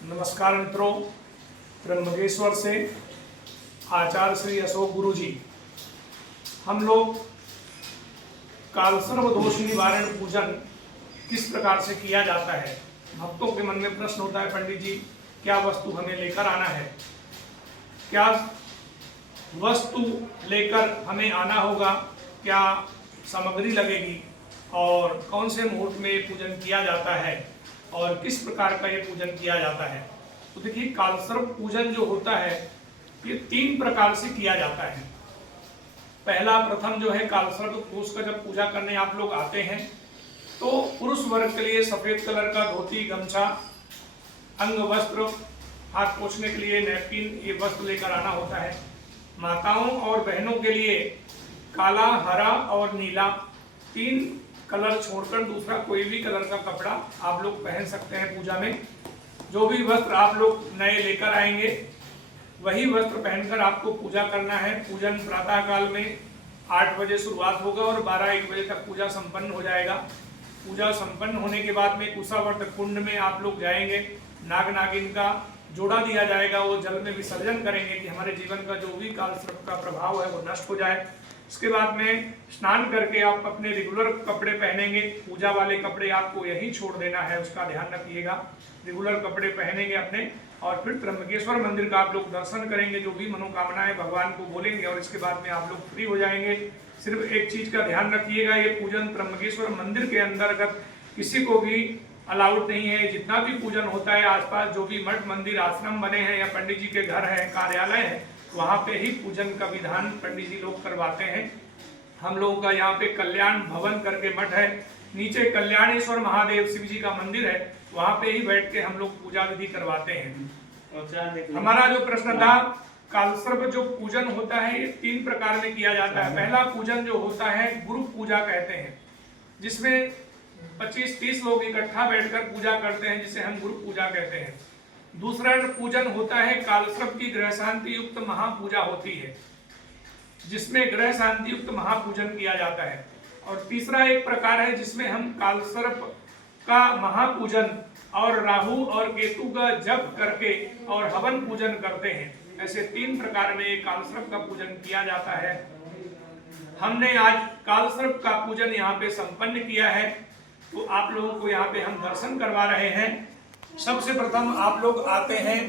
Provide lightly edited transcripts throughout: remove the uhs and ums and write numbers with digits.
नमस्कार मित्रों, त्र्यंबकेश्वर से आचार्य श्री अशोक गुरु जी। हम लोग कालसर्प दोष निवारण पूजन किस प्रकार से किया जाता है। भक्तों के मन में प्रश्न होता है, पंडित जी क्या वस्तु हमें लेकर आना है, क्या वस्तु लेकर हमें आना होगा, क्या सामग्री लगेगी और कौन से मुहूर्त में पूजन किया जाता है और किस प्रकार का ये पूजन किया जाता है। तो देखिए, कालसर्प पूजन जो होता है ये 3 प्रकार से किया जाता है। प्रथम जो है कालसर्प दोष का जब पूजा करने आप लोग आते हैं तो पुरुष वर्ग के लिए सफेद कलर का धोती, गमछा, अंग वस्त्र, हाथ पोंछने के लिए नैपकिन, ये वस्त्र लेकर आना होता है। माताओं और बहनों के लिए काला, हरा और नीला 3 कलर छोड़कर दूसरा कोई भी कलर का कपड़ा आप लोग पहन सकते हैं। पूजा में जो भी वस्त्र आप लोग नए लेकर आएंगे वही वस्त्र पहनकर आपको पूजा करना है। पूजन प्रातः काल में 8 बजे शुरुआत होगा और 12-1 बजे तक पूजा संपन्न हो जाएगा। पूजा संपन्न होने के बाद में कुशावर्त कुंड में आप लोग जाएंगे, नाग नागिन का जोड़ा दिया जाएगा, वो जल में विसर्जन करेंगे कि हमारे जीवन का जो भी कालसर्प का प्रभाव है वो नष्ट हो जाए। इसके बाद में स्नान करके आप अपने रेगुलर कपड़े पहनेंगे। पूजा वाले कपड़े आपको यहीं छोड़ देना है, उसका ध्यान रखिएगा। रेगुलर कपड़े पहनेंगे अपने और फिर त्र्यंबकेश्वर मंदिर का आप लोग दर्शन करेंगे, जो भी मनोकामनाएं भगवान को बोलेंगे और इसके बाद में आप लोग फ्री हो जाएंगे। सिर्फ एक चीज का ध्यान रखिएगा, ये पूजन त्र्यंबकेश्वर मंदिर के अंतर्गत किसी को भी अलाउड नहीं है। जितना भी पूजन होता है आसपास जो भी मठ मंदिर आश्रम बने हैं या पंडित जी के घर है, कार्यालय है, वहां पे ही पूजन का विधान पंडित जी लोग करवाते हैं। हम लोगों का यहाँ पे कल्याण भवन करके मठ है, नीचे कल्याणेश्वर महादेव शिव जी का मंदिर है, वहां पे ही बैठ के हम लोग पूजा विधि करवाते हैं। हमारा जो प्रश्न था, कालसर्प जो पूजन होता है ये 3 प्रकार में किया जाता है। पहला पूजन जो होता है गुरु पूजा कहते हैं, जिसमें 25-30 लोग इकट्ठा बैठकर पूजा करते हैं, जिसे हम गुरु पूजा कहते हैं। दूसरा पूजन होता है कालसर्प की ग्रह शांति युक्त महापूजा होती है, जिसमें ग्रह शांति युक्त महापूजन किया जाता है। और तीसरा एक प्रकार है जिसमें हम कालसर्प का महापूजन और राहु और केतु का जप करके और हवन पूजन करते हैं। ऐसे 3 प्रकार में कालसर्प का पूजन किया जाता है। हमने आज कालसर्प का पूजन यहाँ पे संपन्न किया है, तो आप लोगों को यहाँ पे हम दर्शन करवा रहे हैं। सबसे प्रथम आप लोग आते हैं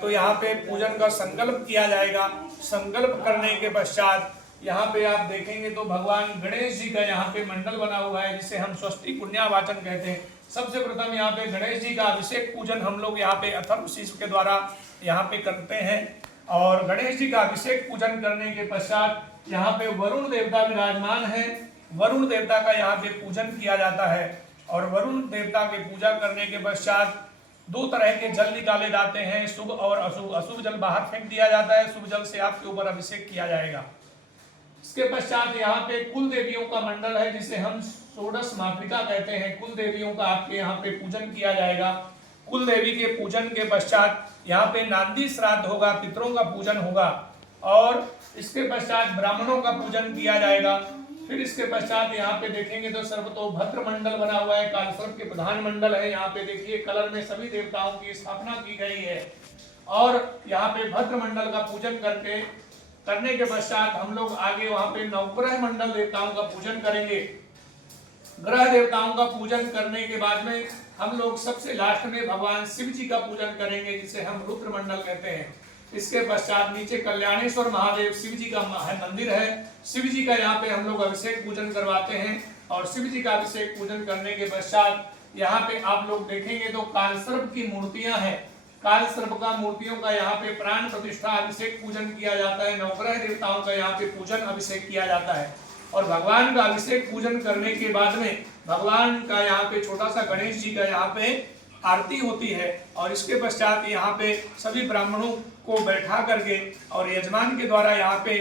तो यहाँ पे पूजन का संकल्प किया जाएगा। संकल्प करने के पश्चात यहाँ पे आप देखेंगे तो भगवान गणेश जी का यहाँ पे मंडल बना हुआ है, जिसे हम स्वस्ति पुण्यावाचन कहते हैं। सबसे प्रथम यहाँ पे गणेश जी का अभिषेक पूजन हम लोग यहाँ पे अथर्व शीर्ष के द्वारा यहाँ पे करते हैं। और गणेश जी का अभिषेक पूजन करने के पश्चात यहाँ पे वरुण देवता विराजमान है, वरुण देवता का यहाँ पे पूजन किया जाता है। और वरुण देवता के पूजा करने के पश्चात 2 तरह के जल निकाले जाते हैं, शुभ और अशुभ। अशुभ जल बाहर फेंक दिया जाता है, शुभ जल से आपके ऊपर अभिषेक किया जाएगा। इसके पश्चात यहाँ पे कुल देवियों का मंडल है, जिसे हम षोडश मातृका कहते हैं। कुल देवियों का आपके यहाँ पे पूजन किया जाएगा। कुल देवी के पूजन के पश्चात यहाँ पे नांदी श्राद्ध होगा, पितरों का पूजन होगा और इसके पश्चात ब्राह्मणों का पूजन किया जाएगा। फिर इसके पश्चात यहाँ पे देखेंगे तो सर्वतोभद्र मंडल बना हुआ है, कालसर्प के प्रधान मंडल है। यहाँ पे देखिए कलर में सभी देवताओं की स्थापना की गई है। और यहाँ पे भद्र मंडल का पूजन करने के पश्चात हम लोग आगे वहाँ पे नवग्रह मंडल देवताओं का पूजन करेंगे। ग्रह देवताओं का पूजन करने के बाद में हम लोग सबसे लास्ट में भगवान शिव जी का पूजन करेंगे, जिसे हम रुद्र मंडल कहते हैं। इसके पश्चात नीचे कल्याणेश्वर महादेव शिव जी का मंदिर है, शिव जी का यहाँ पे हम लोग अभिषेक पूजन करवाते हैं। और शिव जी का अभिषेक पूजन करने के पश्चात यहाँ पे आप लोग देखेंगे तो कालसर्प की मूर्तियां हैं। कालसर्प का मूर्तियों का यहाँ पे प्राण प्रतिष्ठा अभिषेक पूजन किया जाता है। नवग्रह देवताओं का यहाँ पे पूजन अभिषेक किया जाता है। और भगवान का अभिषेक पूजन करने के बाद में भगवान का यहाँ पे छोटा सा गणेश जी का यहाँ पे आरती होती है। और इसके पश्चात यहाँ पे सभी ब्राह्मणों को बैठा करके और यजमान के द्वारा यहाँ पे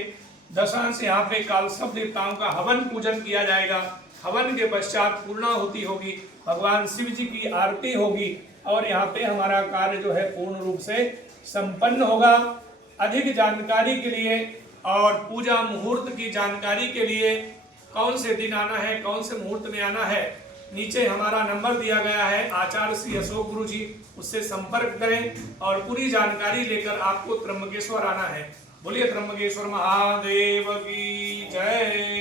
दशांश यहाँ पे कालसर्प देवताओं का हवन पूजन किया जाएगा। हवन के पश्चात पूर्णाहुति होगी, भगवान शिव जी की आरती होगी और यहाँ पे हमारा कार्य जो है पूर्ण रूप से संपन्न होगा। अधिक जानकारी के लिए और पूजा मुहूर्त की जानकारी के लिए, कौन से दिन आना है, कौन से मुहूर्त में आना है, नीचे हमारा नंबर दिया गया है, आचार्य श्री अशोक गुरु जी, उससे संपर्क करें और पूरी जानकारी लेकर आपको त्र्यंबकेश्वर आना है। बोलिए त्र्यंबकेश्वर महादेव की जय।